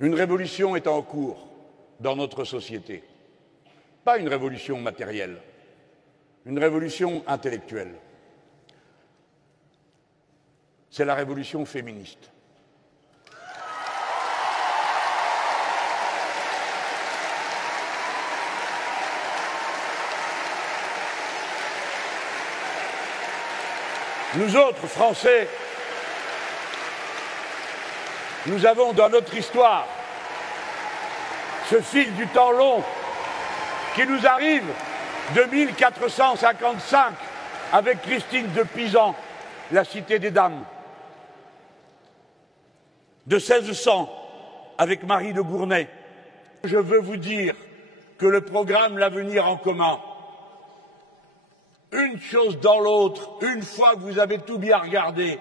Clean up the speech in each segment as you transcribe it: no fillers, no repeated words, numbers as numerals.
Une révolution est en cours dans notre société. Pas une révolution matérielle, une révolution intellectuelle. C'est la révolution féministe. Nous autres, Français, nous avons dans notre histoire ce fil du temps long qui nous arrive de 1455 avec Christine de Pisan, la Cité des Dames, de 1600 avec Marie de Gournay. Je veux vous dire que le programme L'Avenir en commun, une chose dans l'autre, une fois que vous avez tout bien regardé,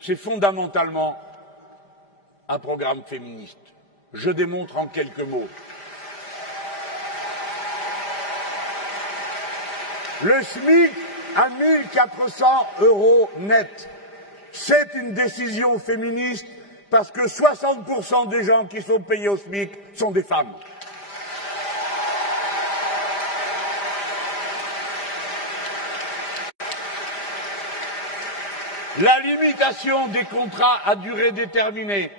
c'est fondamentalement un programme féministe. Je démontre en quelques mots. Le SMIC à 1 400 € net. C'est une décision féministe parce que 60% des gens qui sont payés au SMIC sont des femmes. La limitation des contrats à durée déterminée,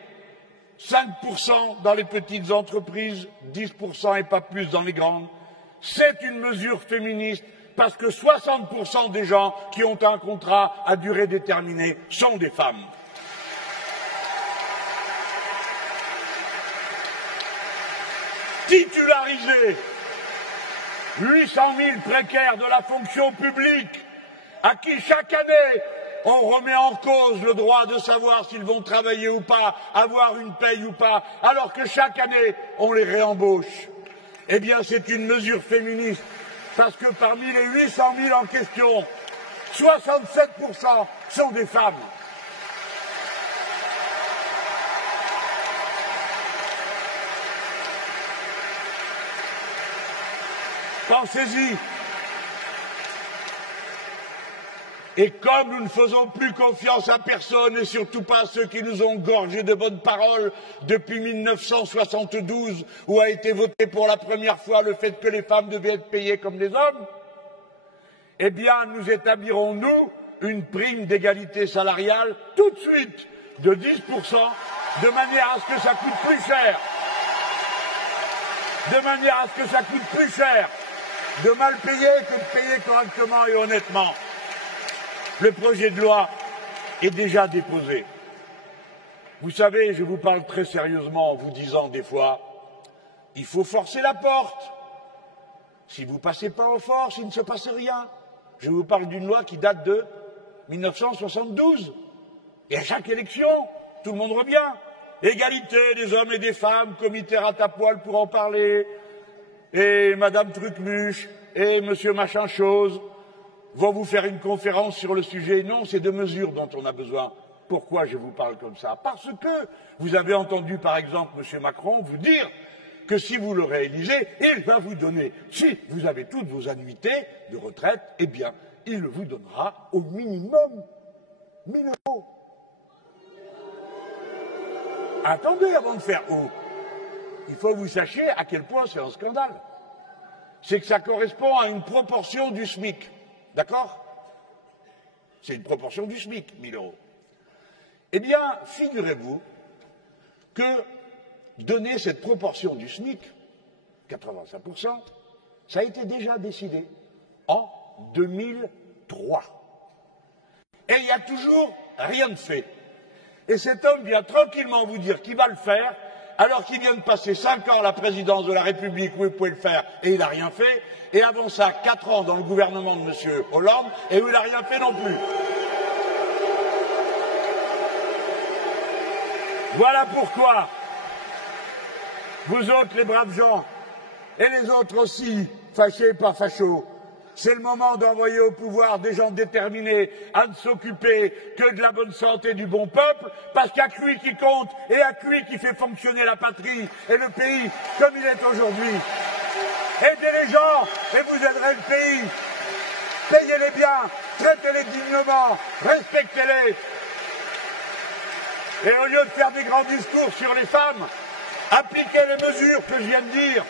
5% dans les petites entreprises, 10% et pas plus dans les grandes, c'est une mesure féministe parce que 60% des gens qui ont un contrat à durée déterminée sont des femmes. Titulariser 800 000 précaires de la fonction publique à qui chaque année on remet en cause le droit de savoir s'ils vont travailler ou pas, avoir une paye ou pas, alors que chaque année on les réembauche. Eh bien c'est une mesure féministe, parce que parmi les 800 000 en question, 67% sont des femmes. Pensez-y. Et comme nous ne faisons plus confiance à personne, et surtout pas à ceux qui nous ont gorgé de bonnes paroles depuis 1972, où a été voté pour la première fois le fait que les femmes devaient être payées comme les hommes, eh bien nous établirons, nous, une prime d'égalité salariale tout de suite de 10%, de manière à ce que ça coûte plus cher. De manière à ce que ça coûte plus cher de mal payer que de payer correctement et honnêtement. Le projet de loi est déjà déposé. Vous savez, je vous parle très sérieusement en vous disant des fois, il faut forcer la porte. Si vous ne passez pas en force, il ne se passe rien. Je vous parle d'une loi qui date de 1972. Et à chaque élection, tout le monde revient. Égalité des hommes et des femmes, comité ratapoil pour en parler, et Madame Trucmuche, et Monsieur Machin Chose vont vous faire une conférence sur le sujet. Non, c'est de mesures dont on a besoin. Pourquoi je vous parle comme ça? Parce que vous avez entendu, par exemple, M. Macron vous dire que si vous le réalisez, il va vous donner, si vous avez toutes vos annuités de retraite, eh bien, il vous donnera au minimum 1 000 €. Attendez avant de faire haut. Il faut que vous sachiez à quel point c'est un scandale. C'est que ça correspond à une proportion du SMIC. D'accord? C'est une proportion du SMIC, 1 000 €. Eh bien, figurez-vous que donner cette proportion du SMIC, 85%, ça a été déjà décidé en 2003. Et il n'y a toujours rien de fait. Et cet homme vient tranquillement vous dire qu'il va le faire, alors qu'il vient de passer 5 ans à la présidence de la République où il pouvait le faire et il n'a rien fait, et avant ça 4 ans dans le gouvernement de M. Hollande et où il n'a rien fait non plus. Voilà pourquoi vous autres les braves gens, et les autres aussi, fâchés pas fachos, c'est le moment d'envoyer au pouvoir des gens déterminés à ne s'occuper que de la bonne santé du bon peuple, parce qu'il n'y a que lui qui compte et à lui qui fait fonctionner la patrie et le pays comme il est aujourd'hui. Aidez les gens et vous aiderez le pays. Payez-les bien, traitez-les dignement, respectez-les. Et au lieu de faire des grands discours sur les femmes, appliquez les mesures que je viens de dire.